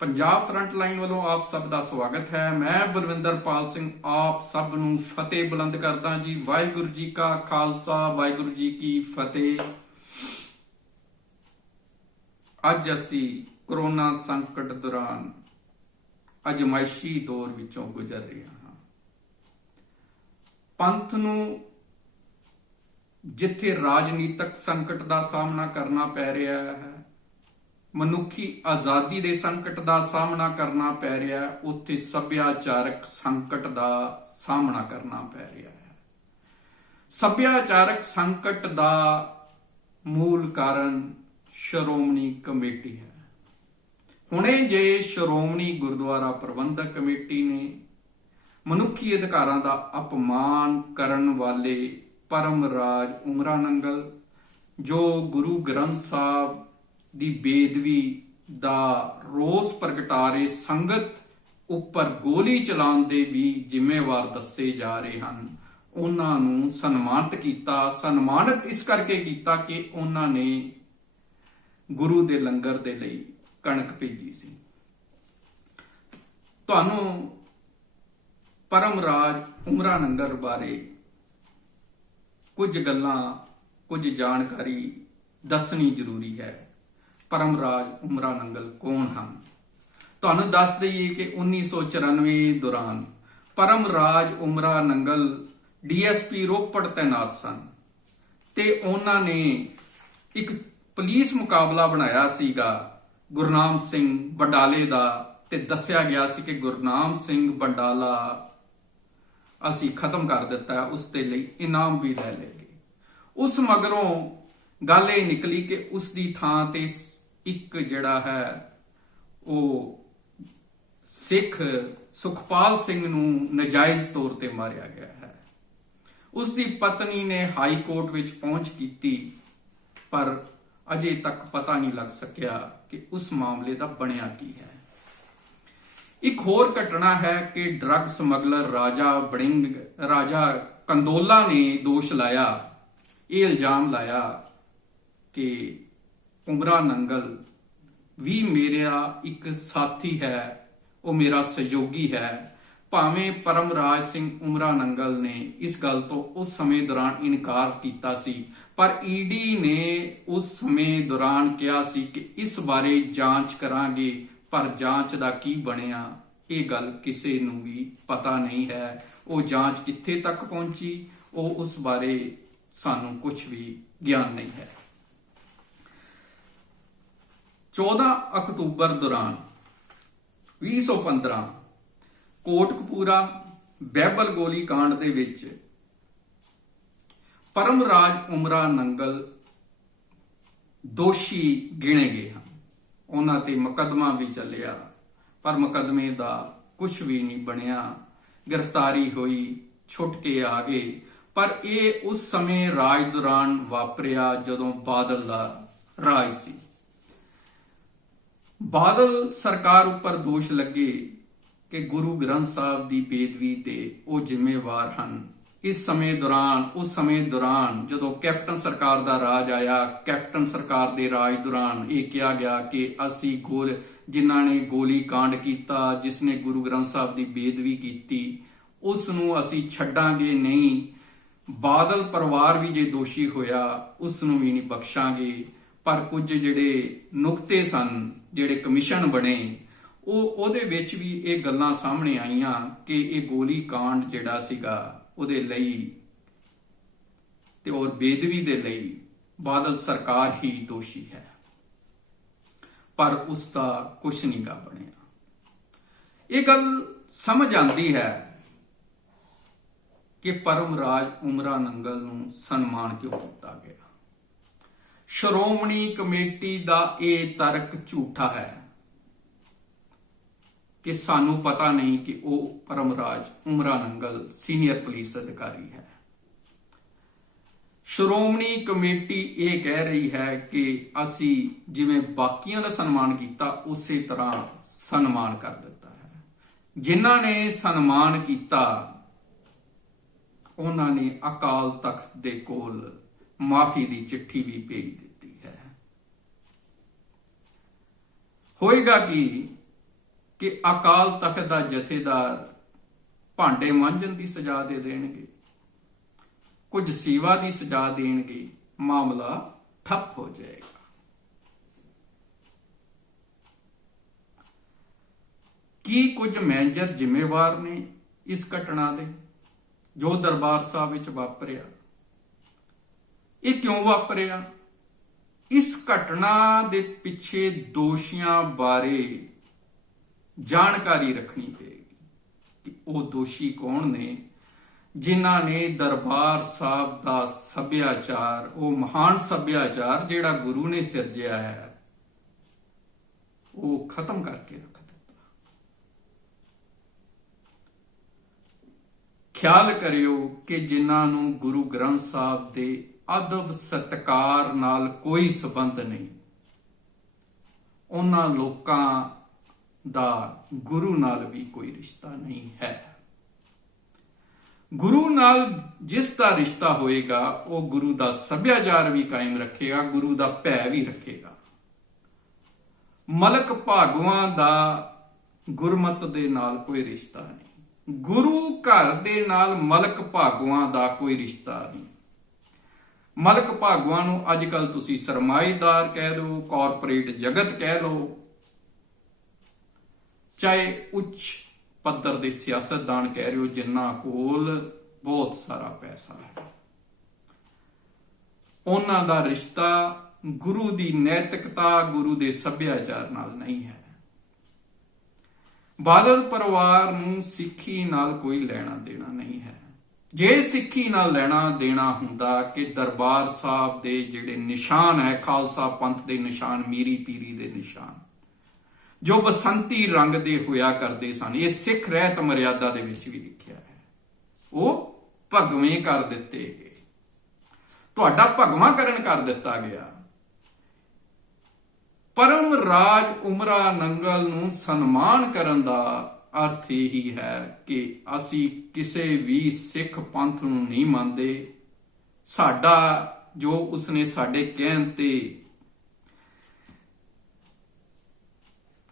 Punjab front line वालों आप सब का स्वागत है। मैं बलविंदरपाल सिंह आप सब नूं फतेह बुलंद करदा जी। वाहिगुरू जी का खालसा वाहिगुरू जी की फतेह। अज असी कोरोना संकट दौरान अजमाइशी दौर विचों गुजर रहे हाँ। पंथ नूं जिथे राजनीतिक संकट का सामना करना पै रहा है, मनुखी आज़ादी के संकट का सामना करना पै रहा है, उत्थे सभ्याचारक संकट का सामना करना पै रहा है। सभ्याचारक संकट का मूल कारण श्रोमणी कमेटी है। हुणे जे श्रोमणी गुरुद्वारा प्रबंधक कमेटी ने मनुखी अधिकारां का अपमान करन वाले परमराज उमरा नंगल, जो गुरु ग्रंथ साहब ਦੀ ਬੇਦਵੀ ਦਾ ਰੋਸ ਪ੍ਰਗਟਾ ਰਹੇ ਸੰਗਤ ਉੱਪਰ ਗੋਲੀ ਚਲਾਉਣ ਦੇ ਵੀ ਜ਼ਿੰਮੇਵਾਰ ਦੱਸੇ ਜਾ ਰਹੇ ਹਨ, ਉਹਨਾਂ ਨੂੰ ਸਨਮਾਨਿਤ ਕੀਤਾ। ਸਨਮਾਨਿਤ ਇਸ ਕਰਕੇ ਕੀਤਾ ਕਿ ਉਹਨਾਂ ਨੇ ਗੁਰੂ ਦੇ ਲੰਗਰ ਦੇ ਲਈ ਕਣਕ ਭੇਜੀ ਸੀ। ਤੁਹਾਨੂੰ ਪਰਮਰਾਜ ਉਮਰਾ ਨੰਗਲ ਬਾਰੇ ਕੁਝ ਗੱਲਾਂ ਕੁਝ ਜਾਣਕਾਰੀ ਦੱਸਣੀ ਜ਼ਰੂਰੀ ਹੈ। परमराज उमरा नंगल कौन हैं? तुहानूं दस दईए कि 1994 दौरान परमराज उमरा नंगल DSP रोपड़ तैनात सन ते उन्हां ने एक पुलिस मुकाबला बनाया सीगा गुरनाम सिंह बंडाले दा, ते दस्सिया गया सी कि गुरनाम सिंह बंडाला असी खत्म कर दिता है, उस दे लई इनाम भी लै लेंगे। उस मगरों गल ये निकली कि उसकी थां ते एक जिहड़ा है वो सिख सुखपाल सिंह नूं नजायज़ तौर ते मारिया गया है। उसकी पत्नी ने हाई कोर्ट विच पहुंच की, पर अजे तक पता नहीं लग सकिया कि उस मामले का बनिया की है। एक होर घटना है कि ड्रग समगलर राजा कंदोला ने दोष लाया, ये इल्जाम लाया कि उमरा नंगल भी मेरा एक साथी है, वो मेरा सहयोगी है। भावें परमराज सिंह उमरा नंगल ने इस गल तो उस समय दौरान इनकार किया सी, पर ईडी ने उस समय दौरान कहा सी कि इस बारे जांच करांगे, पर जांच का की बनिया ये गल किसी नूं भी पता नहीं है। वो जांच कित्थे तक पहुंची वो उस बारे सानू कुछ भी ज्ञान नहीं है। 14 अक्तूबर दौरान 2015 कोटकपूरा बैबल गोली कांड दे विच परमराज उमरा नंगल दोषी गिणे गए हैं। उन्हां ते मुकदमा भी चलिया, पर मुकदमे का कुछ भी नहीं बनिया। गिरफ्तारी हुई, छुट के आ गए, पर यह उस समय राज दौरान वापरिया जदों बादल का राज सी। बादल सरकार उपर दोष लगे कि गुरु ग्रंथ साहब की बेदवी ते वो जिम्मेवार हैं। इस समय दौरान उस समय दौरान जदों कैप्टन सरकार का राज आया, कैप्टन सरकार के राज दौरान ये कहा गया कि असी जिन्हां ने गोली कांड किया, जिसने गुरु ग्रंथ साहब की बेदवी की, उसनूं असी छड्डांगे नहीं। बादल परिवार भी जे दोषी होया उसनूं भी नहीं बख्शांगे। पर कुछ जिहड़े नुकते सन, जिहड़े कमिशन बने, ਉਹਦੇ ਵਿੱਚ भी ये गल्लां सामने आईयां कि ये गोली कांड जिहड़ा सीगा ਉਹਦੇ ਲਈ ते और बेदवी दे ਲਈ बादल सरकार ही दोषी है, पर उसका कुछ नहीं गा बनिया। ये गल समझ आती है कि परमराज उमरा नंगल नूं सन्मान क्यों किया गया। श्रोमणी कमेटी का यह तर्क झूठा है कि सानू पता नहीं कि वो परमराज उमरा नंगल सीनियर पुलिस अधिकारी है। श्रोमणी कमेटी ये कह रही है कि असी जिवें बाकियां का सन्मान किया उस तरह सन्मान कर दिता है। जिन्हां ने सन्मान किया उन्होंने अकाल तख्त दे कोल माफी की चिट्ठी भी भेज दी है। होएगा कि ਕਿ ਅਕਾਲ ਤਖਤ ਦਾ ਜਥੇਦਾਰ ਭਾਂਡੇ ਮਾਂਜਣ ਦੀ ਸਜ਼ਾ ਦੇ ਦੇਣਗੇ, ਕੁਝ ਸੇਵਾ ਦੀ ਸਜ਼ਾ ਦੇਣਗੇ, ਮਾਮਲਾ ਠੱਪ ਹੋ ਜਾਏਗਾ। ਕੀ ਕੁਝ ਮੈਨੇਜਰ ਜ਼ਿੰਮੇਵਾਰ ਨੇ ਇਸ ਘਟਨਾ ਦੇ ਜੋ ਦਰਬਾਰ ਸਾਹਿਬ ਵਿੱਚ ਵਾਪਰਿਆ? ਇਹ ਕਿਉਂ ਵਾਪਰਿਆ? ਇਸ ਘਟਨਾ ਦੇ ਪਿੱਛੇ ਦੋਸ਼ੀਆਂ ਬਾਰੇ ਜਾਣਕਾਰੀ ਰੱਖਣੀ ਪਏਗੀ ਕਿ ਉਹ ਦੋਸ਼ੀ ਕੌਣ ਨੇ ਜਿਨ੍ਹਾਂ ਨੇ ਦਰਬਾਰ ਸਾਹਿਬ ਦਾ ਸੱਭਿਆਚਾਰ, ਉਹ ਮਹਾਨ ਸੱਭਿਆਚਾਰ ਜਿਹੜਾ ਗੁਰੂ ਨੇ ਸਿਰਜਿਆ ਹੈ, ਉਹ ਖਤਮ ਕਰਕੇ ਰੱਖ ਦਿੱਤਾ। ਖਿਆਲ ਕਰਿਓ ਕਿ ਜਿਨ੍ਹਾਂ ਨੂੰ ਗੁਰੂ ਗ੍ਰੰਥ ਸਾਹਿਬ ਦੇ ਅਦਬ ਸਤਿਕਾਰ ਨਾਲ ਕੋਈ ਸੰਬੰਧ ਨਹੀਂ, ਉਹਨਾਂ ਲੋਕਾਂ ਦਾ ਗੁਰੂ ਨਾਲ ਵੀ ਕੋਈ ਰਿਸ਼ਤਾ ਨਹੀਂ ਹੈ। ਗੁਰੂ ਨਾਲ ਜਿਸ ਦਾ ਰਿਸ਼ਤਾ ਹੋਏਗਾ ਉਹ ਗੁਰੂ ਦਾ ਸੱਭਿਆਚਾਰ ਵੀ ਕਾਇਮ ਰੱਖੇਗਾ, ਗੁਰੂ ਦਾ ਭੈ ਵੀ ਰੱਖੇਗਾ। ਮਲਕ ਭਾਗਵਾਂ ਦਾ ਗੁਰਮਤ ਦੇ ਨਾਲ ਕੋਈ ਰਿਸ਼ਤਾ ਨਹੀਂ, ਗੁਰੂ ਘਰ ਦੇ ਨਾਲ ਮਲਕ ਭਾਗਵਾਂ ਦਾ ਕੋਈ ਰਿਸ਼ਤਾ ਨਹੀਂ। ਮਲਕ ਭਾਗਵਾਂ ਨੂੰ ਅੱਜ ਕੱਲ ਤੁਸੀਂ ਸਰਮਾਏਦਾਰ ਕਹਿ ਲਓ, ਕਾਰਪੋਰੇਟ ਜਗਤ ਕਹਿ ਲਓ, ਚਾਹੇ ਉੱਚ ਪੱਧਰ ਦੇ ਸਿਆਸਤਦਾਨ ਕਹਿ ਰਹੇ ਹੋ ਜਿਨ੍ਹਾਂ ਕੋਲ ਬਹੁਤ ਸਾਰਾ ਪੈਸਾ ਹੈ, ਉਹਨਾਂ ਦਾ ਰਿਸ਼ਤਾ ਗੁਰੂ ਦੀ ਨੈਤਿਕਤਾ, ਗੁਰੂ ਦੇ ਸੱਭਿਆਚਾਰ ਨਾਲ ਨਹੀਂ ਹੈ। ਬਾਦਲ ਪਰਿਵਾਰ ਨੂੰ ਸਿੱਖੀ ਨਾਲ ਕੋਈ ਲੈਣਾ ਦੇਣਾ ਨਹੀਂ ਹੈ। ਜੇ ਸਿੱਖੀ ਨਾਲ ਲੈਣਾ ਦੇਣਾ ਹੁੰਦਾ ਕਿ ਦਰਬਾਰ ਸਾਹਿਬ ਦੇ ਜਿਹੜੇ ਨਿਸ਼ਾਨ ਹੈ, ਖਾਲਸਾ ਪੰਥ ਦੇ ਨਿਸ਼ਾਨ, ਮੀਰੀ ਪੀਰੀ ਦੇ ਨਿਸ਼ਾਨ, ਜੋ ਬਸੰਤੀ ਰੰਗ ਦੇ ਹੋਇਆ ਕਰਦੇ ਸਨ, ਇਹ ਸਿੱਖ ਰਹਿਤ ਮਰਿਆਦਾ ਦੇ ਵਿੱਚ ਵੀ ਲਿਖਿਆ ਹੈ, ਉਹ ਭਗਵੇਂ ਕਰ ਦਿੱਤੇ ਗਏ। ਤੁਹਾਡਾ ਭਗਵਾਂਕਰਨ ਕਰ ਦਿੱਤਾ ਗਿਆ। ਪਰਮ ਰਾਜ ਉਮਰਾ ਨੰਗਲ ਨੂੰ ਸਨਮਾਨ ਕਰਨ ਦਾ ਅਰਥ ਇਹੀ ਹੈ ਕਿ ਅਸੀਂ ਕਿਸੇ ਵੀ ਸਿੱਖ ਪੰਥ ਨੂੰ ਨਹੀਂ ਮੰਨਦੇ। ਸਾਡਾ ਜੋ ਉਸਨੇ ਸਾਡੇ ਕਹਿਣ ਤੇ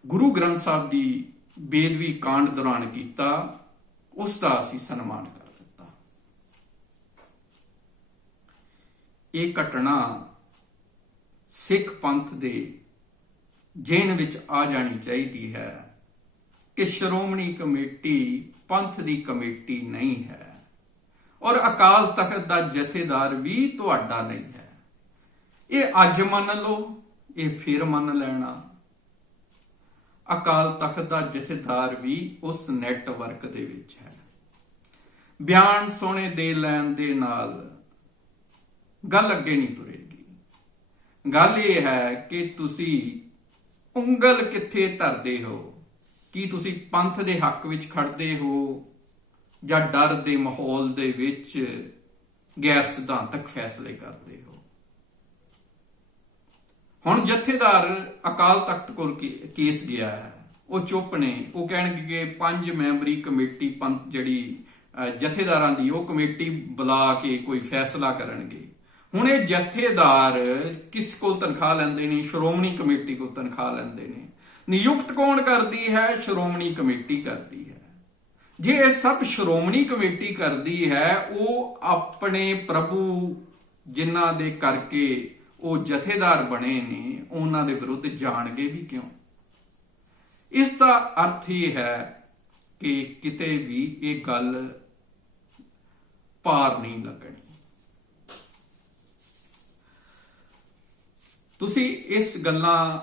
ਗੁਰੂ ਗ੍ਰੰਥ ਸਾਹਿਬ ਦੀ ਬੇਦਬੀ ਕਾਂਡ ਦੌਰਾਨ ਕੀਤਾ, ਉਸ ਦਾ ਅਸੀਂ ਸਨਮਾਨ ਕਰ ਦਿੱਤਾ। ਇਹ ਘਟਨਾ ਸਿੱਖ ਪੰਥ ਦੇ ਜੇਨ ਵਿੱਚ ਆ ਜਾਣੀ ਚਾਹੀਦੀ ਹੈ ਕਿ ਸ਼੍ਰੋਮਣੀ ਕਮੇਟੀ ਪੰਥ ਦੀ ਕਮੇਟੀ ਨਹੀਂ ਹੈ ਔਰ ਅਕਾਲ ਤਖਤ ਦਾ ਜਥੇਦਾਰ ਵੀ ਤੁਹਾਡਾ ਨਹੀਂ ਹੈ। ਇਹ ਅੱਜ ਮੰਨ ਲਓ, ਇਹ ਫਿਰ ਮੰਨ ਲੈਣਾ। ਅਕਾਲ ਤਖਤ ਦਾ ਜਥੇਦਾਰ ਵੀ ਉਸ ਨੈਟਵਰਕ ਦੇ ਵਿੱਚ ਹੈ। ਬਿਆਨ ਸੋਹਣੇ ਦੇ ਲੈਣ ਦੇ ਨਾਲ ਗੱਲ ਅੱਗੇ ਨਹੀਂ ਤੁਰੇਗੀ। ਗੱਲ ਇਹ ਹੈ ਕਿ ਤੁਸੀਂ ਉਂਗਲ ਕਿੱਥੇ ਧਰਦੇ ਹੋ। ਕੀ ਤੁਸੀਂ ਪੰਥ ਦੇ ਹੱਕ ਵਿੱਚ ਖੜਦੇ ਹੋ ਜਾਂ ਡਰ ਦੇ ਮਾਹੌਲ ਦੇ ਵਿੱਚ ਗੈਰ ਸਿਧਾਂਤਕ ਫੈਸਲੇ ਕਰਦੇ ਹੋ? ਹੁਣ ਜਥੇਦਾਰ ਅਕਾਲ ਤਖਤ ਕੋਲ ਕੇਸ ਗਿਆ ਹੈ, ਉਹ ਚੁੱਪ ਨੇ। ਉਹ ਕਹਿਣਗੇ ਕਿ 5 ਮੈਂਬਰੀ ਕਮੇਟੀ ਪੰਥ ਜਿਹੜੀ ਜਥੇਦਾਰਾਂ ਦੀ, ਉਹ ਕਮੇਟੀ ਬੁਲਾ ਕੇ ਕੋਈ ਫੈਸਲਾ ਕਰਨਗੇ। ਹੁਣ ਇਹ ਜਥੇਦਾਰ ਕਿਸ ਕੋਲ ਤਨਖਾਹ ਲੈਂਦੇ ਨੇ? ਸ਼੍ਰੋਮਣੀ ਕਮੇਟੀ ਕੋਲ ਤਨਖਾਹ ਲੈਂਦੇ ਨੇ। ਨਿਯੁਕਤ ਕੌਣ ਕਰਦੀ ਹੈ? ਸ਼੍ਰੋਮਣੀ ਕਮੇਟੀ ਕਰਦੀ ਹੈ। ਜੇ ਇਹ ਸਭ ਸ਼੍ਰੋਮਣੀ ਕਮੇਟੀ ਕਰਦੀ ਹੈ, ਉਹ ਆਪਣੇ ਪ੍ਰਭੂ ਜਿਨ੍ਹਾਂ ਦੇ ਕਰਕੇ ਉਹ ਜਥੇਦਾਰ ਬਣੇ ਨੇ, ਉਹਨਾਂ ਦੇ ਵਿਰੁੱਧ ਜਾਣਗੇ ਵੀ ਕਿਉਂ? ਇਸ ਦਾ ਅਰਥ ਇਹ ਹੈ ਕਿ ਕਿਤੇ ਵੀ ਇਹ ਗੱਲ ਪਾਰ ਨਹੀਂ ਲੱਗਣੀ। ਤੁਸੀਂ ਇਸ ਗੱਲਾਂ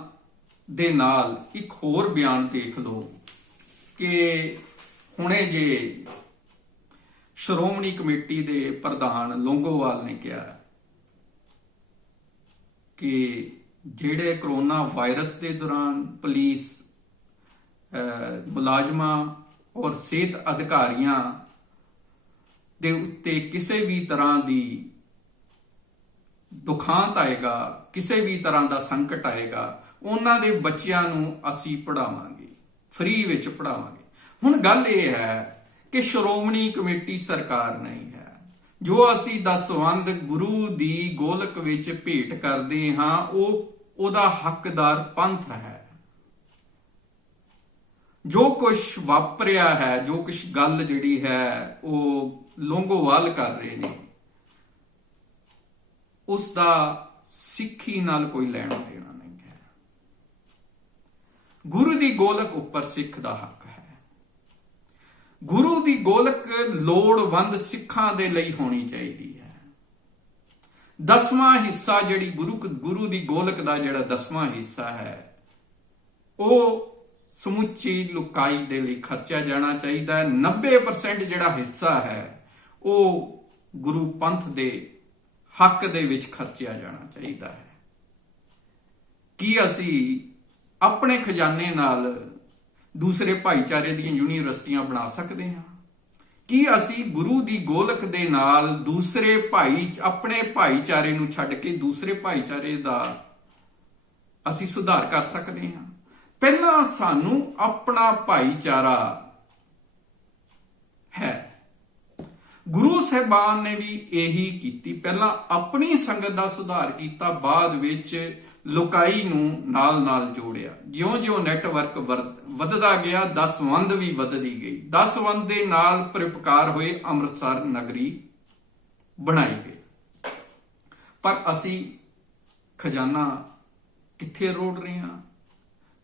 ਦੇ ਨਾਲ ਇੱਕ ਹੋਰ ਬਿਆਨ ਦੇਖ ਲਓ ਕਿ ਹੁਣੇ ਜੇ ਸ਼੍ਰੋਮਣੀ ਕਮੇਟੀ ਦੇ ਪ੍ਰਧਾਨ ਲੌਂਗੋਵਾਲ ਨੇ ਕਿਹਾ ਕਿ ਜਿਹੜੇ ਕਰੋਨਾ ਵਾਇਰਸ ਦੇ ਦੌਰਾਨ ਪੁਲਿਸ ਮੁਲਾਜ਼ਮਾਂ ਔਰ ਸਿਹਤ ਅਧਿਕਾਰੀਆਂ ਦੇ ਉੱਤੇ ਕਿਸੇ ਵੀ ਤਰ੍ਹਾਂ ਦੀ ਦੁਖਾਂਤ ਆਏਗਾ, ਕਿਸੇ ਵੀ ਤਰ੍ਹਾਂ ਦਾ ਸੰਕਟ ਆਏਗਾ, ਉਹਨਾਂ ਦੇ ਬੱਚਿਆਂ ਨੂੰ ਅਸੀਂ ਪੜ੍ਹਾਵਾਂਗੇ, ਫ੍ਰੀ ਵਿੱਚ ਪੜ੍ਹਾਵਾਂਗੇ। ਹੁਣ ਗੱਲ ਇਹ ਹੈ ਕਿ ਸ਼੍ਰੋਮਣੀ ਕਮੇਟੀ ਸਰਕਾਰ ਨਹੀਂ ਹੈ। ਜੋ ਅਸੀਂ ਦਸਵੰਧ ਗੁਰੂ ਦੀ ਗੋਲਕ ਵਿੱਚ ਭੇਟ ਕਰਦੇ ਹਾਂ, ਉਹਦਾ ਹੱਕਦਾਰ ਪੰਥ ਹੈ। ਜੋ ਕੁਝ ਵਾਪਰਿਆ ਹੈ, ਜੋ ਕੁਝ ਗੱਲ ਜਿਹੜੀ ਹੈ ਉਹ ਲੋਂਗੋਵਾਲ ਕਰ ਰਹੇ ਨੇ, ਉਸ ਦਾ ਸਿੱਖੀ ਨਾਲ ਕੋਈ ਲੈਣਾ ਦੇਣਾ ਨਹੀਂ ਹੈ। ਗੁਰੂ ਦੀ ਗੋਲਕ ਉੱਪਰ ਸਿੱਖ ਦਾ ਹੱਕ ਹੈ। ਗੁਰੂ ਦੀ ਗੋਲਕ ਲੋੜਵੰਦ ਸਿੱਖਾਂ ਦੇ ਲਈ ਹੋਣੀ ਚਾਹੀਦੀ ਹੈ। 10ਵਾਂ ਹਿੱਸਾ ਜਿਹੜੀ ਗੁਰੂ ਦੀ ਗੋਲਕ ਦਾ ਜਿਹੜਾ 10ਵਾਂ ਹਿੱਸਾ ਹੈ ਉਹ ਸਮੁੱਚੀ ਲੁਕਾਈ ਦੇ ਲਈ ਖਰਚਿਆ ਜਾਣਾ ਚਾਹੀਦਾ ਹੈ। 90% ਜਿਹੜਾ ਹਿੱਸਾ ਹੈ ਉਹ ਗੁਰੂ ਪੰਥ ਦੇ ਹੱਕ ਦੇ ਵਿੱਚ ਖਰਚਿਆ ਜਾਣਾ ਚਾਹੀਦਾ ਹੈ। ਕੀ ਅਸੀਂ ਆਪਣੇ ਖਜ਼ਾਨੇ ਨਾਲ ਦੂਸਰੇ ਭਾਈਚਾਰੇ ਦੀਆਂ ਯੂਨੀਵਰਸਿਟੀਆਂ ਬਣਾ ਸਕਦੇ ਹਾਂ? ਕੀ ਅਸੀਂ ਗੁਰੂ ਦੀ ਗੋਲਕ ਦੇ ਨਾਲ ਆਪਣੇ ਭਾਈਚਾਰੇ ਨੂੰ ਛੱਡ ਕੇ ਦੂਸਰੇ ਭਾਈਚਾਰੇ ਦਾ ਅਸੀਂ ਸੁਧਾਰ ਕਰ ਸਕਦੇ ਹਾਂ? ਪਹਿਲਾਂ ਸਾਨੂੰ ਆਪਣਾ ਭਾਈਚਾਰਾ ਹੈ। ਗੁਰੂ ਸਾਹਿਬਾਨ ਨੇ ਵੀ ਇਹੀ ਕੀਤੀ, ਪਹਿਲਾਂ ਆਪਣੀ ਸੰਗਤ ਦਾ ਸੁਧਾਰ ਕੀਤਾ, ਬਾਅਦ ਵਿੱਚ ਲੋਕਾਈ ਨੂੰ ਨਾਲ ਜੋੜਿਆ। ਜਿਉਂ-ਜਿਉਂ ਨੈਟਵਰਕ ਵੱਧਦਾ ਗਿਆ, ਦਸਵੰਧ ਵੀ ਵੱਧਦੀ ਗਈ। ਦਸਵੰਧ ਦੇ ਨਾਲ ਪਰਿਪਕਾਰ ਹੋਏ ਅੰਮ੍ਰਿਤਸਰ ਨਗਰੀ ਬਣਾਈ ਗਈ। ਪਰ ਅਸੀਂ ਖਜ਼ਾਨਾ ਕਿੱਥੇ ਰੋੜ ਰਹੇ ਹਾਂ?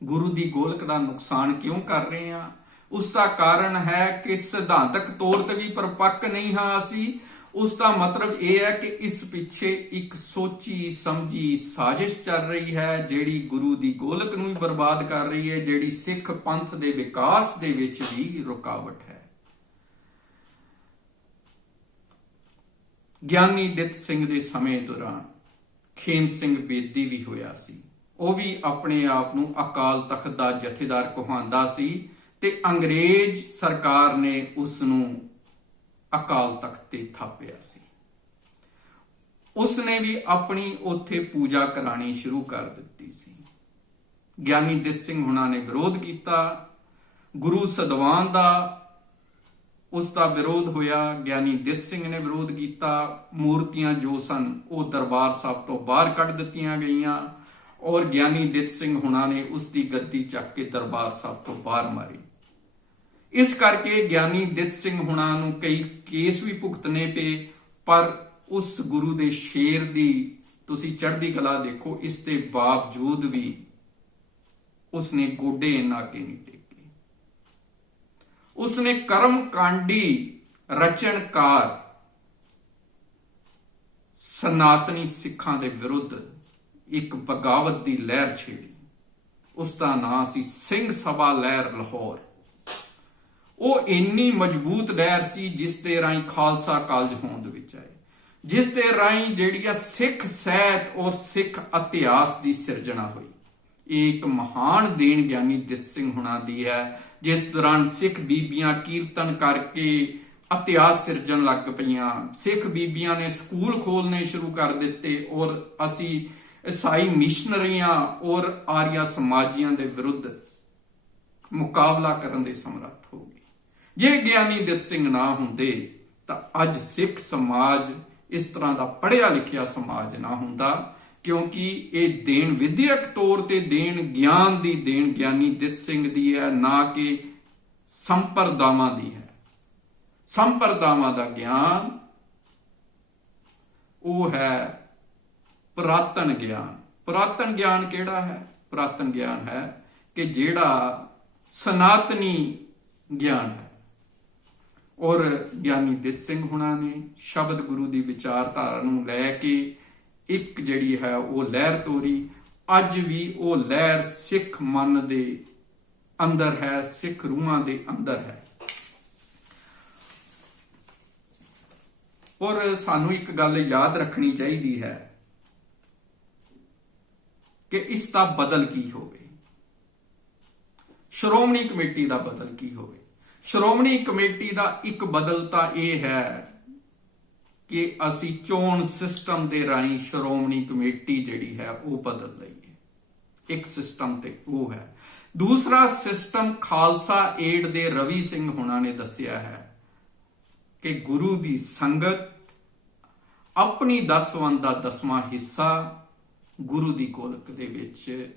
ਗੁਰੂ ਦੀ ਗੋਲਕ ਦਾ ਨੁਕਸਾਨ ਕਿਉਂ ਕਰ ਰਹੇ ਹਾਂ? ਉਸ ਦਾ ਕਾਰਨ ਹੈ ਕਿ ਸਿਧਾਂਤਕ ਤੌਰ ਤੇ ਵੀ ਪਰਿਪੱਕ ਨਹੀਂ ਹਾਂ ਅਸੀਂ। ਉਸ ਦਾ ਮਤਲਬ ਇਹ ਹੈ ਕਿ ਇਸ ਪਿੱਛੇ ਇੱਕ ਸੋਚੀ ਸਮਝੀ ਸਾਜ਼ਿਸ਼ ਚੱਲ ਰਹੀ ਹੈ, ਜਿਹੜੀ ਗੁਰੂ ਦੀ ਗੋਲਕ ਨੂੰ ਵੀ ਬਰਬਾਦ ਕਰ ਰਹੀ ਹੈ, ਜਿਹੜੀ ਸਿੱਖ ਪੰਥ ਦੇ ਵਿਕਾਸ ਦੇ ਵਿੱਚ ਵੀ ਰੁਕਾਵਟ ਹੈ। ਗਿਆਨੀ ਦਿੱਤ ਸਿੰਘ ਦੇ ਸਮੇਂ ਦੌਰਾਨ ਖੇਮ ਸਿੰਘ ਬੇਦੀ ਵੀ ਹੋਇਆ ਸੀ। ਉਹ ਵੀ ਆਪਣੇ ਆਪ ਨੂੰ ਅਕਾਲ ਤਖਤ ਦਾ ਜਥੇਦਾਰ ਕਹਾਉਂਦਾ ਸੀ ਤੇ ਅੰਗਰੇਜ਼ ਸਰਕਾਰ ਨੇ ਉਸ ਨੂੰ ਅਕਾਲ ਤਖਤ ਤੇ ਥਾਪਿਆ ਸੀ। ਉਸ ਨੇ ਵੀ ਆਪਣੀ ਉੱਥੇ ਪੂਜਾ ਕਰਾਣੀ ਸ਼ੁਰੂ ਕਰ ਦਿੱਤੀ ਸੀ। ਗਿਆਨੀ ਦਿੱਤ ਸਿੰਘ ਹੁਣਾਂ ਨੇ ਵਿਰੋਧ ਕੀਤਾ। ਗੁਰੂ ਸਦਵਾਨ ਦਾ ਉਸ ਦਾ ਵਿਰੋਧ ਹੋਇਆ। ਗਿਆਨੀ ਦਿੱਤ ਸਿੰਘ ਨੇ ਵਿਰੋਧ ਕੀਤਾ। ਮੂਰਤੀਆਂ ਜੋ ਸਨ ਉਹ ਦਰਬਾਰ ਸਾਹਿਬ ਤੋਂ ਬਾਹਰ ਕੱਢ ਦਿੱਤੀਆਂ ਗਈਆਂ ਔਰ ਗਿਆਨੀ ਦਿੱਤ ਸਿੰਘ ਹੁਣਾਂ ਨੇ ਉਸ ਦੀ ਗੱਦੀ ਚੱਕ ਕੇ ਦਰਬਾਰ ਸਾਹਿਬ ਤੋਂ ਬਾਹਰ ਮਾਰੀ। ਇਸ ਕਰਕੇ ਗਿਆਨੀ ਦਿੱਤ ਸਿੰਘ ਹੁਣਾਂ ਨੂੰ ਕਈ ਕੇਸ ਵੀ ਭੁਗਤਣੇ ਪਏ, ਪਰ ਉਸ ਗੁਰੂ ਦੇ ਸ਼ੇਰ ਦੀ ਤੁਸੀਂ ਚੜ੍ਹਦੀ ਕਲਾ ਦੇਖੋ, ਇਸ ਦੇ ਬਾਵਜੂਦ ਵੀ ਉਸਨੇ ਗੋਡੇ ਨਾਕੇ ਨਹੀਂ ਟੇਕੇ। ਉਸਨੇ ਕਰਮ ਕਾਂਡੀ ਰਚਨਕਾਰ ਸਨਾਤਨੀ ਸਿੱਖਾਂ ਦੇ ਵਿਰੁੱਧ ਇੱਕ ਬਗਾਵਤ ਦੀ ਲਹਿਰ ਛੇੜੀ। ਉਸ ਦਾ ਨਾਂ ਸੀ ਸਿੰਘ ਸਭਾ ਲਹਿਰ ਲਾਹੌਰ। ਉਹ ਇੰਨੀ ਮਜ਼ਬੂਤ ਲਹਿਰ ਸੀ ਜਿਸ ਦੇ ਰਾਹੀਂ ਖਾਲਸਾ ਕਾਲਜ ਹੋਂਦ ਵਿੱਚ ਆਏ, ਜਿਸ ਦੇ ਰਾਹੀਂ ਜਿਹੜੀਆਂ ਸਿੱਖ ਸਾਹਿਤ ਔਰ ਸਿੱਖ ਇਤਿਹਾਸ ਦੀ ਸਿਰਜਣਾ ਹੋਈ। ਇਹ ਇੱਕ ਮਹਾਨ ਦੇਣ ਗਿਆਨੀ ਦਿੱਤ ਸਿੰਘ ਹੁਣਾਂ ਦੀ ਹੈ, ਜਿਸ ਦੌਰਾਨ ਸਿੱਖ ਬੀਬੀਆਂ ਕੀਰਤਨ ਕਰਕੇ ਇਤਿਹਾਸ ਸਿਰਜਣ ਲੱਗ ਪਈਆਂ। ਸਿੱਖ ਬੀਬੀਆਂ ਨੇ ਸਕੂਲ ਖੋਲ੍ਹਣੇ ਸ਼ੁਰੂ ਕਰ ਦਿੱਤੇ ਔਰ ਅਸੀਂ ਈਸਾਈ ਮਿਸ਼ਨਰੀਆਂ ਔਰ ਆਰੀਆ ਸਮਾਜੀਆਂ ਦੇ ਵਿਰੁੱਧ ਮੁਕਾਬਲਾ ਕਰਨ ਦੇ ਸਮਰੱਥ ਹੋ ਗਏ। ਜੇ ਗਿਆਨੀ ਦਿੱਤ ਸਿੰਘ ਨਾ ਹੁੰਦੇ ਤਾਂ ਅੱਜ ਸਿੱਖ ਸਮਾਜ ਇਸ ਤਰ੍ਹਾਂ ਦਾ ਪੜ੍ਹਿਆ ਲਿਖਿਆ ਸਮਾਜ ਨਾ ਹੁੰਦਾ, ਕਿਉਂਕਿ ਇਹ ਦੇਣ ਵਿਦਿਅਕ ਤੌਰ ਤੇ ਦੇਣ ਗਿਆਨ ਦੀ ਦੇਣ ਗਿਆਨੀ ਦਿੱਤ ਸਿੰਘ ਦੀ ਹੈ, ਨਾ ਕਿ ਸੰਪਰਦਾਵਾਂ ਦੀ ਹੈ। ਸੰਪਰਦਾਵਾਂ ਦਾ ਗਿਆਨ ਉਹ ਹੈ ਪੁਰਾਤਨ ਗਿਆਨ। ਪੁਰਾਤਨ ਗਿਆਨ ਕਿਹੜਾ ਹੈ? ਪੁਰਾਤਨ ਗਿਆਨ ਹੈ ਕਿ ਜਿਹੜਾ ਸਨਾਤਨੀ ਗਿਆਨ ਹੈ। ਔਰ ਗਿਆਨੀ ਦਿੱਤ ਸਿੰਘ ਹੁਣਾਂ ਨੇ ਸ਼ਬਦ ਗੁਰੂ ਦੀ ਵਿਚਾਰਧਾਰਾ ਨੂੰ ਲੈ ਕੇ ਇੱਕ ਜਿਹੜੀ ਹੈ ਉਹ ਲਹਿਰ ਤੋਰੀ। ਅੱਜ ਵੀ ਉਹ ਲਹਿਰ ਸਿੱਖ ਮਨ ਦੇ ਅੰਦਰ ਹੈ, ਸਿੱਖ ਰੂਹਾਂ ਦੇ ਅੰਦਰ ਹੈ। ਔਰ ਸਾਨੂੰ ਇੱਕ ਗੱਲ ਯਾਦ ਰੱਖਣੀ ਚਾਹੀਦੀ ਹੈ ਕਿ ਇਸ ਦਾ ਬਦਲ ਕੀ ਹੋਵੇ, ਸ਼੍ਰੋਮਣੀ ਕਮੇਟੀ ਦਾ ਬਦਲ ਕੀ ਹੋਵੇ। ਸ਼੍ਰੋਮਣੀ ਕਮੇਟੀ ਦਾ ਇੱਕ ਬਦਲ ਤਾਂ ਇਹ ਹੈ ਕਿ ਅਸੀਂ ਚੋਣ ਸਿਸਟਮ ਦੇ ਰਾਹੀਂ ਸ਼੍ਰੋਮਣੀ ਕਮੇਟੀ ਜਿਹੜੀ ਹੈ ਉਹ ਬਦਲ ਲਈਏ। ਇੱਕ ਸਿਸਟਮ ਤੇ ਉਹ ਹੈ। ਦੂਸਰਾ ਸਿਸਟਮ ਖਾਲਸਾ ਏਡ ਦੇ ਰਵੀ ਸਿੰਘ ਹੁਣਾਂ ਨੇ ਦੱਸਿਆ ਹੈ ਕਿ ਗੁਰੂ ਦੀ ਸੰਗਤ ਆਪਣੀ ਦਸਵੰਧ ਦਾ 10ਵਾਂ ਹਿੱਸਾ ਗੁਰੂ ਦੀ ਗੋਲਕ ਦੇ ਵਿੱਚ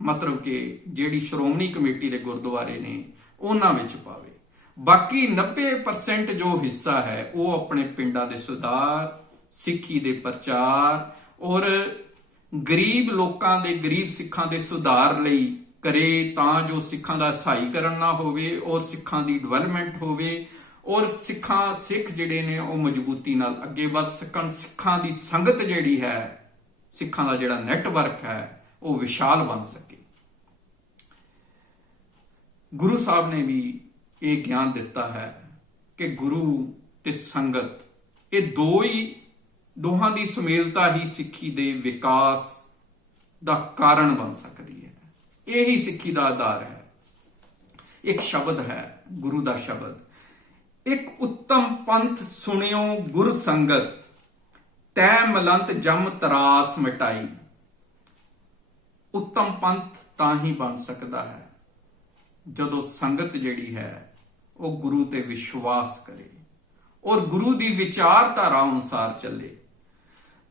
मतलब कि ਜਿਹੜੀ ਸ਼੍ਰੋਮਣੀ ਕਮੇਟੀ ਦੇ ਗੁਰਦੁਆਰੇ ਨੇ ਉਹਨਾਂ ਵਿੱਚ ਪਾਵੇ। ਬਾਕੀ 90% ਜੋ ਹਿੱਸਾ ਹੈ ਉਹ ਆਪਣੇ ਪਿੰਡਾਂ ਦੇ ਸੁਧਾਰ, ਸਿੱਖੀ ਦੇ ਪ੍ਰਚਾਰ ਔਰ ਗਰੀਬ ਲੋਕਾਂ ਦੇ, ਗਰੀਬ ਸਿੱਖਾਂ ਦੇ ਸੁਧਾਰ ਲਈ ਕਰੇ, ਤਾਂ ਜੋ ਸਿੱਖਾਂ ਦਾ ਸਹਾਈਕਰਨ ਨਾ ਹੋਵੇ ਔਰ ਸਿੱਖਾਂ ਦੀ ਡਿਵੈਲਪਮੈਂਟ ਹੋਵੇ ਔਰ ਸਿੱਖ ਜਿਹੜੇ ਨੇ ਉਹ ਮਜ਼ਬੂਤੀ ਨਾਲ ਅੱਗੇ ਵੱਧ ਸਕਣ। ਸਿੱਖਾਂ ਦੀ ਸੰਗਤ ਜਿਹੜੀ ਹੈ, ਸਿੱਖਾਂ ਦਾ ਜਿਹੜਾ ਨੈਟਵਰਕ ਹੈ ਉਹ ਵਿਸ਼ਾਲ ਬਣ ਸਕੇ। ਗੁਰੂ ਸਾਹਿਬ ਨੇ ਵੀ ਇਹ ਗਿਆਨ ਦਿੱਤਾ ਹੈ ਕਿ ਗੁਰੂ ਤੇ ਸੰਗਤ ਇਹ ਦੋਹਾਂ ਦੀ ਸੁਮੇਲਤਾ ਹੀ ਸਿੱਖੀ ਦੇ ਵਿਕਾਸ ਦਾ ਕਾਰਨ ਬਣ ਸਕਦੀ ਹੈ। ਇਹੀ ਸਿੱਖੀ ਦਾ ਆਧਾਰ ਹੈ। ਇੱਕ ਸ਼ਬਦ ਹੈ ਗੁਰੂ ਦਾ ਸ਼ਬਦ, ਇੱਕ ਉੱਤਮ ਪੰਥ ਸੁਣਿਓ ਗੁਰ ਸੰਗਤ, ਤੈ ਮਲੰਤ ਜਮ ਤਰਾਸ ਮਿਟਾਈ। ਉੱਤਮ ਪੰਥ ਤਾਂ ਹੀ ਬਣ ਸਕਦਾ ਹੈ ਜਦੋਂ ਸੰਗਤ ਜਿਹੜੀ ਹੈ ਉਹ ਗੁਰੂ ਤੇ ਵਿਸ਼ਵਾਸ ਕਰੇ ਔਰ ਗੁਰੂ ਦੀ ਵਿਚਾਰਧਾਰਾ ਅਨੁਸਾਰ ਚੱਲੇ,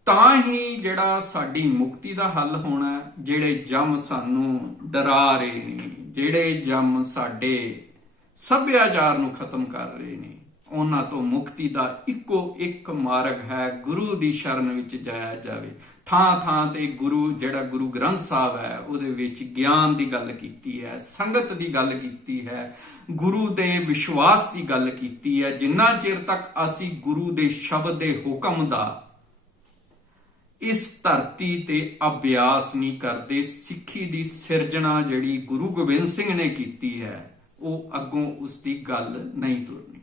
ਤਾਂ ਹੀ ਜਿਹੜਾ ਸਾਡੀ ਮੁਕਤੀ ਦਾ ਹੱਲ ਹੋਣਾ ਹੈ। ਜਿਹੜੇ ਜਮ ਸਾਨੂੰ ਡਰਾ ਰਹੇ ਨੇ, ਜਿਹੜੇ ਜਮ ਸਾਡੇ ਸੱਭਿਆਚਾਰ ਨੂੰ ਖਤਮ ਕਰ ਰਹੇ ਨੇ, ਉਹਨਾਂ ਤੋਂ ਮੁਕਤੀ ਦਾ ਇੱਕੋ ਇੱਕ ਮਾਰਗ ਹੈ, ਗੁਰੂ ਦੀ ਸ਼ਰਨ ਵਿੱਚ ਜਾਇਆ ਜਾਵੇ। ਥਾਂ ਥਾਂ ਤੇ ਜਿਹੜਾ ਗੁਰੂ ਗ੍ਰੰਥ ਸਾਹਿਬ ਹੈ ਉਹਦੇ ਵਿੱਚ ਗਿਆਨ ਦੀ ਗੱਲ ਕੀਤੀ ਹੈ, ਸੰਗਤ ਦੀ ਗੱਲ ਕੀਤੀ ਹੈ, ਗੁਰੂ ਦੇ ਵਿਸ਼ਵਾਸ ਦੀ ਗੱਲ ਕੀਤੀ ਹੈ। ਜਿੰਨਾ ਚਿਰ ਤੱਕ ਅਸੀਂ ਗੁਰੂ ਦੇ ਸ਼ਬਦ ਦੇ ਹੁਕਮ ਦਾ ਇਸ ਧਰਤੀ ਤੇ ਅਭਿਆਸ ਨਹੀਂ ਕਰਦੇ, ਸਿੱਖੀ ਦੀ ਸਿਰਜਣਾ ਜਿਹੜੀ ਗੁਰੂ ਗੋਬਿੰਦ ਸਿੰਘ ਨੇ ਕੀਤੀ ਹੈ ਉਹ ਅੱਗੋਂ ਉਸ ਦੀ ਗੱਲ ਨਹੀਂ ਤੁਰਨੀ।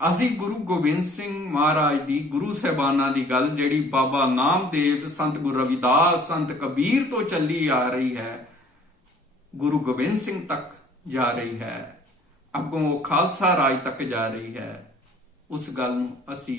ਅਸੀਂ ਗੁਰੂ ਗੋਬਿੰਦ ਸਿੰਘ ਮਹਾਰਾਜ ਦੀ, ਗੁਰੂ ਸਾਹਿਬਾਨਾਂ ਦੀ ਗੱਲ ਜਿਹੜੀ ਬਾਬਾ ਨਾਮਦੇਵ, ਸੰਤ ਗੁਰੂ ਰਵਿਦਾਸ, ਸੰਤ ਕਬੀਰ ਤੋਂ ਚੱਲੀ ਆ ਰਹੀ ਹੈ, ਗੁਰੂ ਗੋਬਿੰਦ ਸਿੰਘ ਤੱਕ ਜਾ ਰਹੀ ਹੈ, ਅੱਗੋਂ ਉਹ ਖਾਲਸਾ ਰਾਜ ਤੱਕ ਜਾ ਰਹੀ ਹੈ, ਉਸ ਗੱਲ ਨੂੰ ਅਸੀਂ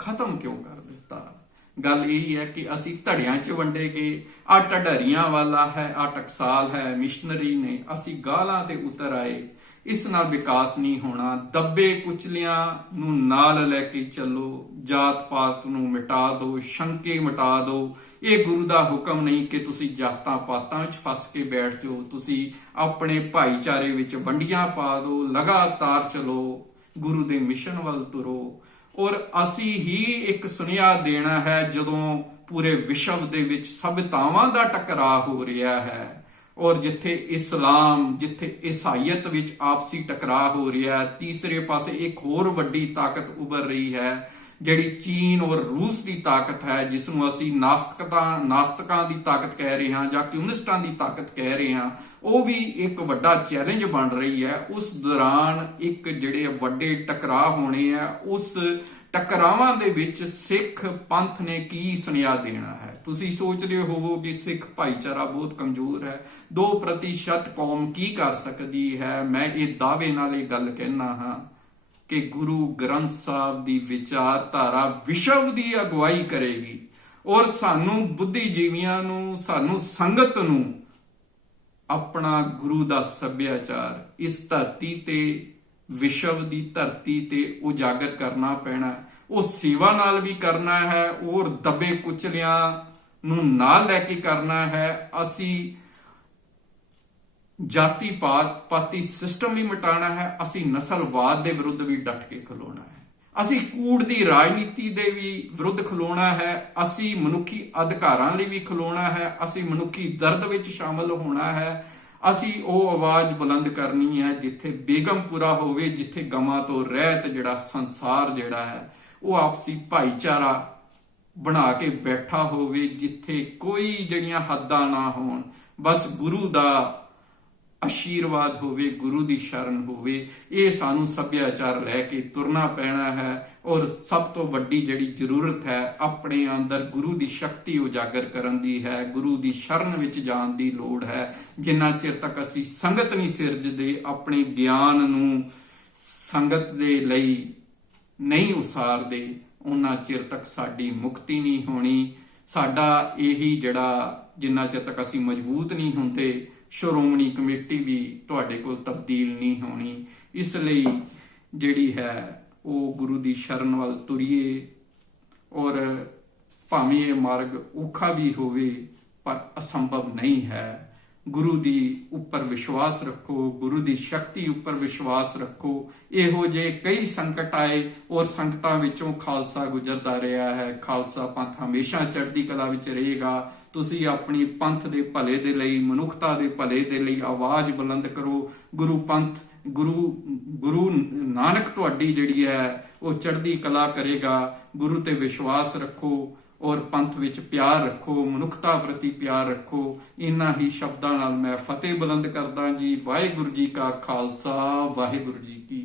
ਖਤਮ ਕਿਉਂ ਕਰ ਦਿੱਤਾ? ਗੱਲ ਇਹ ਹੈ ਕਿ ਅਸੀਂ ਧੜਿਆਂ 'ਚ ਵੰਡੇ ਗਏ। ਆ ਢੜੀਆਂ ਵਾਲਾ ਹੈ, ਆ ਟਕਸਾਲ ਹੈ, ਮਿਸ਼ਨਰੀ ਨੇ, ਅਸੀਂ ਗਾਲਾਂ ਤੇ ਉਤਰ ਆਏ। ਇਸ ਨਾਲ ਵਿਕਾਸ ਨਹੀਂ ਹੋਣਾ। ਦੱਬੇ ਕੁਚਲਿਆਂ ਨੂੰ ਨਾਲ ਲੈ ਕੇ ਚੱਲੋ, ਜਾਤ ਪਾਤ ਨੂੰ ਮਿਟਾ ਦਿਓ, ਸ਼ੰਕੇ ਮਿਟਾ ਦਿਓ। ਇਹ ਗੁਰੂ ਦਾ ਹੁਕਮ ਨਹੀਂ ਕਿ ਤੁਸੀਂ ਜਾਤਾਂ ਪਾਤਾਂ 'ਚ ਫਸ ਕੇ ਬੈਠ ਜਾਓ, ਤੁਸੀਂ ਆਪਣੇ ਭਾਈਚਾਰੇ ਵਿੱਚ ਵੰਡੀਆਂ ਪਾ ਦਿਓ। ਲਗਾਤਾਰ ਚਲੋ, ਗੁਰੂ ਦੇ ਮਿਸ਼ਨ ਵੱਲ ਤੁਰੋ। ਔਰ ਅਸੀਂ ਹੀ ਇੱਕ ਸੁਨੇਹਾ ਦੇਣਾ ਹੈ, ਜਦੋਂ ਪੂਰੇ ਵਿਸ਼ਵ ਦੇ ਵਿੱਚ ਸਭਿਤਾਵਾਂ ਦਾ ਟਕਰਾਅ ਹੋ ਰਿਹਾ ਹੈ ਔਰ ਜਿੱਥੇ ਇਸਲਾਮ, ਜਿੱਥੇ ਈਸਾਈਅਤ ਵਿੱਚ ਆਪਸੀ ਟਕਰਾਅ ਹੋ ਰਿਹਾ ਹੈ, ਤੀਸਰੇ ਪਾਸੇ ਇੱਕ ਹੋਰ ਵੱਡੀ ਤਾਕਤ ਉੱਭਰ ਰਹੀ ਹੈ ਜਿਹੜੀ ਚੀਨ ਔਰ ਰੂਸ ਦੀ ਤਾਕਤ ਹੈ, ਜਿਸ ਨੂੰ ਅਸੀਂ ਨਾਸਤਕਾਂ ਦੀ ਤਾਕਤ ਕਹਿ ਰਹੇ ਹਾਂ ਜਾਂ ਕਮਿਊਨਿਸਟਾਂ ਦੀ ਤਾਕਤ ਕਹਿ ਰਹੇ ਹਾਂ। ਉਹ ਵੀ ਇੱਕ ਵੱਡਾ ਚੈਲੰਜ ਬਣ ਰਹੀ ਹੈ। ਉਸ ਦੌਰਾਨ ਇੱਕ ਜਿਹੜੇ ਵੱਡੇ ਟਕਰਾਅ ਹੋਣੇ ਆ, ਉਸ ਟਕਰਾਵਾਂ ਦੇ ਵਿੱਚ ਸਿੱਖ ਪੰਥ ਨੇ ਕੀ ਸੁਨੇਹਾ ਦੇਣਾ ਹੈ? ਤੁਸੀਂ ਸੋਚਦੇ ਹੋਵੋਗੇ ਸਿੱਖ ਭਾਈਚਾਰਾ ਬਹੁਤ ਕਮਜ਼ੋਰ ਹੈ, 2% ਕੌਮ ਕੀ ਕਰ ਸਕਦੀ ਹੈ? ਮੈਂ ਇਹ ਦਾਅਵੇ ਨਾਲ ਇਹ ਗੱਲ ਕਹਿਣਾ ਹਾਂ ਕਿ ਗੁਰੂ ਗ੍ਰੰਥ ਸਾਹਿਬ ਦੀ ਵਿਚਾਰਧਾਰਾ ਵਿਸ਼ਵ ਦੀ ਅਗਵਾਈ ਕਰੇਗੀ ਔਰ ਸਾਨੂੰ ਬੁੱਧੀਜੀਵੀਆਂ ਨੂੰ, ਸਾਨੂੰ ਸੰਗਤ ਨੂੰ ਆਪਣਾ ਗੁਰੂ ਦਾ ਸੱਭਿਆਚਾਰ ਇਸ ਧਰਤੀ ਤੇ, ਵਿਸ਼ਵ ਦੀ ਧਰਤੀ ਤੇ ਉਜਾਗਰ ਕਰਨਾ ਪੈਣਾ। ਉਹ ਸੇਵਾ ਨਾਲ ਵੀ ਕਰਨਾ ਹੈ ਔਰ ਦੱਬੇ ਕੁਚਲਿਆਂ ਨੂੰ ਨਾਲ ਲੈ ਕੇ ਕਰਨਾ ਹੈ। ਅਸੀਂ ਜਾਤੀ ਪਾਤੀ ਸਿਸਟਮ ਵੀ ਮਿਟਾਉਣਾ ਹੈ, ਅਸੀਂ ਨਸਲਵਾਦ ਦੇ ਵਿਰੁੱਧ ਵੀ ਡਟ ਕੇ ਖਲੋਣਾ ਹੈ, ਅਸੀਂ ਕੂੜ ਦੀ ਰਾਜਨੀਤੀ ਦੇ ਵੀ ਵਿਰੁੱਧ ਖਲੋਣਾ ਹੈ, ਅਸੀਂ ਮਨੁੱਖੀ ਅਧਿਕਾਰਾਂ ਲਈ ਵੀ ਖਲੋਣਾ ਹੈ, ਅਸੀਂ ਮਨੁੱਖੀ ਦਰਦ ਵਿੱਚ ਸ਼ਾਮਲ ਹੋਣਾ ਹੈ। ਅਸੀਂ ਉਹ ਆਵਾਜ਼ ਬੁਲੰਦ ਕਰਨੀ ਹੈ ਜਿੱਥੇ ਬੇਗਮਪੁਰਾ ਹੋਵੇ, ਜਿੱਥੇ ਗਮਾਂ ਤੋਂ ਰਹਿਤ ਜਿਹੜਾ ਸੰਸਾਰ ਜਿਹੜਾ ਹੈ ਉਹ ਆਪਸੀ ਭਾਈਚਾਰਾ ਬਣਾ ਕੇ ਬੈਠਾ ਹੋਵੇ, ਜਿੱਥੇ ਕੋਈ ਜਿਹੜੀਆਂ ਹੱਦਾਂ ਨਾ ਹੋਣ, ਬਸ ਗੁਰੂ ਦਾ ਆਸ਼ੀਰਵਾਦ ਹੋਵੇ, ਗੁਰੂ ਦੀ ਸ਼ਰਨ ਹੋਵੇ। ਇਹ ਸਾਨੂੰ ਸੱਭਿਆਚਾਰ ਲੈ ਕੇ ਤੁਰਨਾ ਪੈਣਾ ਹੈ ਔਰ ਸਭ ਤੋਂ ਵੱਡੀ ਜਿਹੜੀ ਜ਼ਰੂਰਤ ਹੈ, ਆਪਣੇ ਅੰਦਰ ਗੁਰੂ ਦੀ ਸ਼ਕਤੀ ਉਜਾਗਰ ਕਰਨ ਦੀ ਹੈ, ਗੁਰੂ ਦੀ ਸ਼ਰਨ ਵਿੱਚ ਜਾਣ ਦੀ ਲੋੜ ਹੈ। ਜਿੰਨਾ ਚਿਰ ਤੱਕ ਅਸੀਂ ਸੰਗਤ ਨਹੀਂ ਸਿਰਜਦੇ, ਆਪਣੇ ਗਿਆਨ ਨੂੰ ਸੰਗਤ ਦੇ ਲਈ ਨਹੀਂ ਉਸਾਰਦੇ, ਉਹਨਾਂ ਚਿਰ ਤੱਕ ਸਾਡੀ ਮੁਕਤੀ ਨਹੀਂ ਹੋਣੀ। ਸਾਡਾ ਇਹੀ ਜਿਹੜਾ, ਜਿੰਨਾ ਚਿਰ ਤੱਕ ਅਸੀਂ ਮਜ਼ਬੂਤ ਨਹੀਂ ਹੁੰਦੇ, ਸ਼੍ਰੋਮਣੀ ਕਮੇਟੀ ਵੀ ਤੁਹਾਡੇ ਕੋਲ ਤਬਦੀਲ ਨਹੀਂ ਹੋਣੀ। ਇਸ ਲਈ ਜਿਹੜੀ ਹੈ ਉਹ ਗੁਰੂ ਦੀ ਸ਼ਰਨ ਵੱਲ ਤੁਰੀਏ ਔਰ ਭਾਵੇਂ ਇਹ ਮਾਰਗ ਔਖਾ ਵੀ ਹੋਵੇ ਪਰ ਅਸੰਭਵ ਨਹੀਂ ਹੈ। ਗੁਰੂ ਦੀ ਉੱਪਰ ਵਿਸ਼ਵਾਸ ਰੱਖੋ, ਗੁਰੂ ਦੀ ਸ਼ਕਤੀ ਉੱਪਰ ਵਿਸ਼ਵਾਸ ਰੱਖੋ। ਇਹੋ ਜਿਹੇ ਕਈ ਸੰਕਟ ਆਏ ਔਰ ਸੰਕਟਾਂ ਵਿੱਚੋਂ ਖਾਲਸਾ ਗੁਜ਼ਰਦਾ ਰਿਹਾ ਹੈ। ਖਾਲਸਾ ਪੰਥ ਹਮੇਸ਼ਾ ਚੜ੍ਹਦੀ ਕਲਾ ਵਿੱਚ ਰਹੇਗਾ। ਤੁਸੀਂ ਆਪਣੀ ਪੰਥ ਦੇ ਭਲੇ ਦੇ ਲਈ, ਮਨੁੱਖਤਾ ਦੇ ਭਲੇ ਦੇ ਲਈ ਆਵਾਜ਼ ਬੁਲੰਦ ਕਰੋ। ਗੁਰੂ ਨਾਨਕ ਤੁਹਾਡੀ ਜਿਹੜੀ ਹੈ ਉਹ ਚੜ੍ਹਦੀ ਕਲਾ ਕਰੇਗਾ। ਗੁਰੂ ਤੇ ਵਿਸ਼ਵਾਸ ਰੱਖੋ ਔਰ ਪੰਥ ਵਿੱਚ ਪਿਆਰ ਰੱਖੋ, ਮਨੁੱਖਤਾ ਪ੍ਰਤੀ ਪਿਆਰ ਰੱਖੋ। ਇਨ੍ਹਾਂ ਹੀ ਸ਼ਬਦਾਂ ਨਾਲ ਮੈਂ ਫਤਿਹ ਬੁਲੰਦ ਕਰਦਾ ਜੀ। ਵਾਹਿਗੁਰੂ ਜੀ ਕਾ ਖਾਲਸਾ, ਵਾਹਿਗੁਰੂ ਜੀ ਕੀ